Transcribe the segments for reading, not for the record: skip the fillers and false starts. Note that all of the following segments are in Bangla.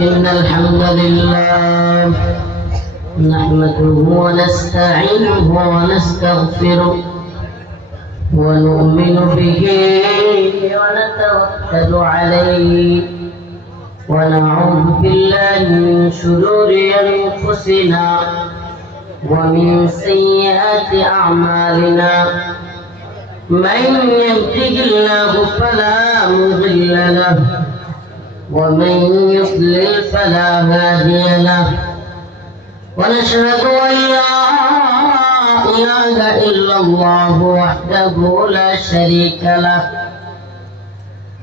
إن الحمد لله نحمده ونستعينه ونستغفره ونؤمن به ونتوكل عليه ونعوذ بالله من شرور أنفسنا ومن سيئات أعمالنا من يهده الله فلا مضل له ومن يضلل فلا هادي له ونشهد أن لا إله إلا الله وحده لا شريك له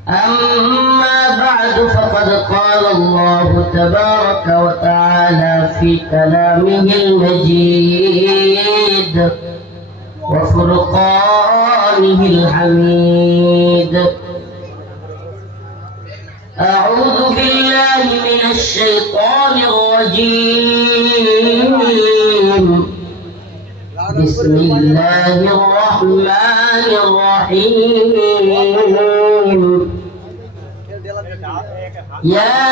أما بعد فقد قال الله تبارك وتعالى في كلامه المجيد وفرقانه الحميد أعوذ بالله من الشيطان الرجيم بسم الله الرحمن الرحيم يا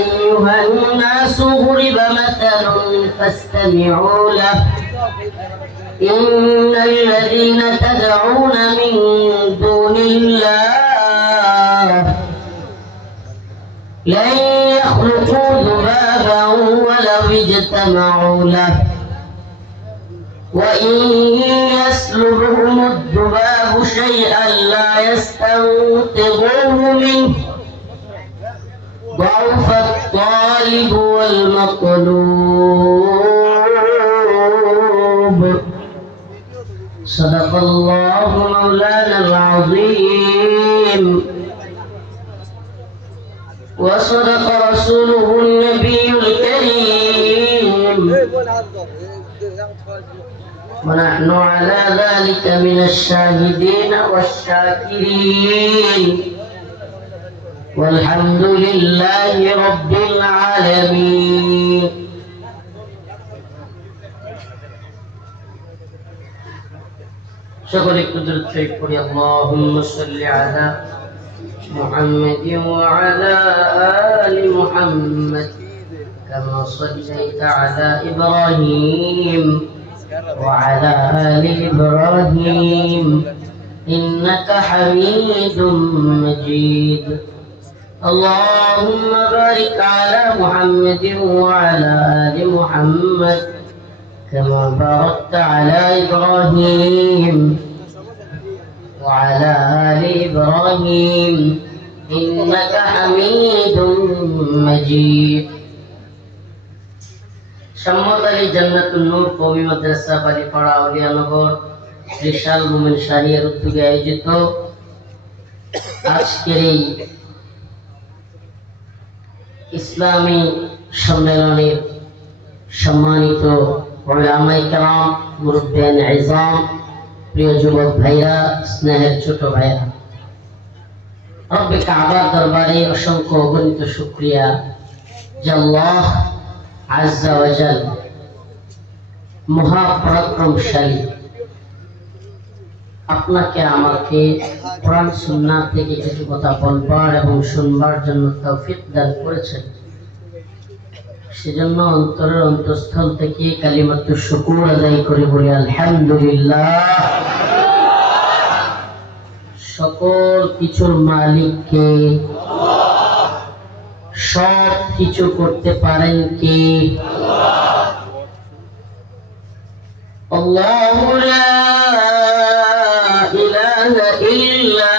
أيها الناس ضرب مثل فاستمعوا له إن الذين تدعون من دون الله لن يخلقوا ذبابا ولو اجتمعوا له وإن يسلبهم الذباب شيئا لا يستنقذوه منه ضعف الطالب والمطلوب صدق الله مولانا العظيم وصدق رسوله النبي الكريم ونحن على ذلك من الشاهدين والشاكرين والحمد لله رب العالمين شكرا قدرت شكرا اللهم صل على محمد وعلى آل محمد كما صليت على إبراهيم وعلى آل إبراهيم إنك حميد مجيد اللهم بارك على محمد وعلى آل محمد كما باركت على إبراهيم وعلى آل إبراهيم إنك حميد مجيد সম্মতালী জান্নাতুন নূর কওমি মাদ্রাসা বালিপাড়া আউলিয়ানগর ত্রিশাল মোমেন শাহরিয়ার উদ্যোগে আয়োজিত আজকের এই ইসলামী সম্মেলনের সম্মানিত উলামায়ে কেরাম মুরব্বিয়ান ইজাম প্রিয় যুবক ভাইরা স্নেহের ছোট ভাইরা রব্বে কাবার দরবারে অসংখ্য অগণিত শুকরিয়া যে আল্লাহ আজ্জা ওয়া জাল মহাপরাক্রমশালী আপনাকে আমাকে কোরআন সুন্নাহ থেকে কিছু কথা বলবার এবং শুনবার জন্য তৌফিক দান করেছেন সেজন্য অন্তরের অন্তঃস্থল থেকে কালিমাতুশ শুকর আদায় করে বলি আলহামদুলিল্লাহ। সকল কিছুর মালিক কে? সব কিছু করতে পারেন কে? আল্লাহু লা ইলাহা ইল্লা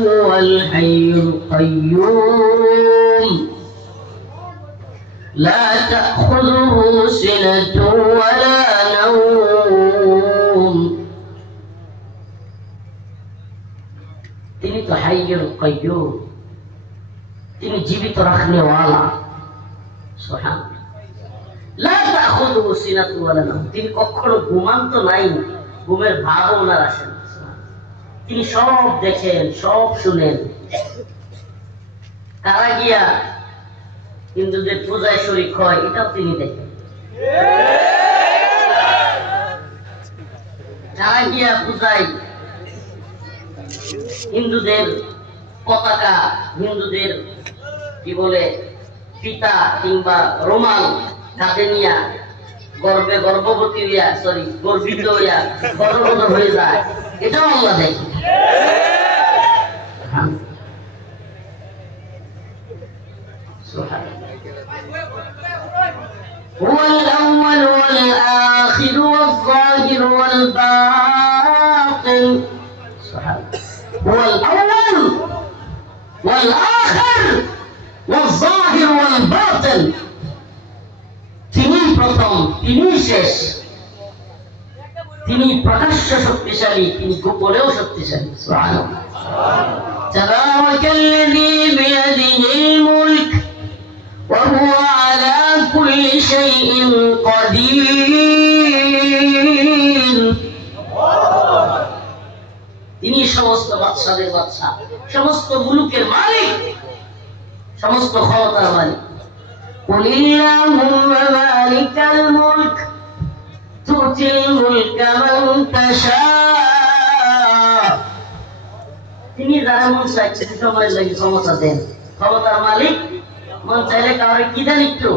হুয়াল হাইয়ুল কাইয়্যুম লা তাখুযুহু সিনাতুন ওয়া লা নাওম। তিনি তো হাইয়ুল কাইয়্যুম, তিনি জীবিত রাখনেওয়ালা। সুবহানাল্লাহ। লা তাখুযুহু সিনাতুন ওয়া লা নাওম, তিনি কখনো ঘুমান্ত নাই, ঘুমের ভাগও ওনার আসে না। তিনি সব দেখেন, সব শুনেন। কারা গিয়া হিন্দুদের পূজায় শরীক হয় এটাও তিনি দেখেন। যারা গিয়া পূজায় হিন্দুদের পতাকা, হিন্দুদের কি বলে ফিতা কিংবা রুমাল হাতে নিয়ে গর্ভবতী হইয়া গর্বিত হইয়া গর্ভবত হয়ে যায়, এটাও আল্লাহ দেখে। هو الأول والآخر والظاهر والباطن. هو الأول والآخر والظاهر والباطن. তিনি প্রথম, তিনি শেষ, তিনি প্রকাশ্য শক্তিশালী, তিনি গোপনেও শক্তিশালী। সুবহানাল্লাহ। তাবারাকাল্লাযী বিয়াদিহিল মুলক ওয়া হুয়া আলা কুল্লি শাইইন কাদির। তিনি সমস্ত বাদশাদের বাদশা, সমস্ত মুলুকের মালিক, সমস্ত ক্ষমতার মালিক। قل اللهم مالك الملك تؤتي الملك من تشاء। তিনি যারা মন চাইছে সময় লাগে ক্ষমতা দেন, ক্ষমতার মালিক। মন চাইলে কাউরে কি দেন একটু।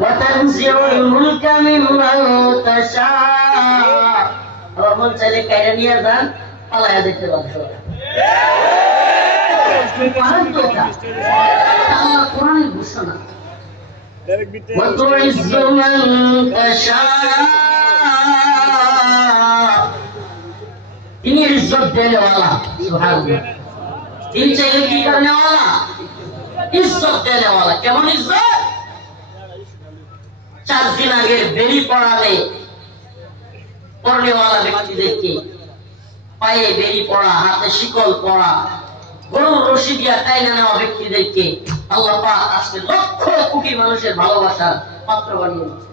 وتنزع الملك ممن تشاء। আবার মন চাইলে কাইরা নিয়ে যান, পালায়া দেখতে বাধ্য। আল্লাহ কোরআনে ঘোষণা। وتعز من تشاء। তিনি ইজ্জত দেনেওয়ালা। সুবহানাল্লাহ। তিনি চাইলে কি করনেওয়ালা? ইজ্জত দেনেওয়ালা। কেমন ইজ্জত? 4 দিন আগে বেরি পড়নেওয়ালা ব্যক্তিদেরকে পায়ে বেরি পড়া, হাতে শিকল পড়া, গরুর রশি দিয়া টাইনা নেওয়া ব্যক্তিদেরকে আল্লাহ পাক আজকে লক্ষ কোটি মানুষের ভালোবাসার পাত্র বানিয়ে দিয়েছে।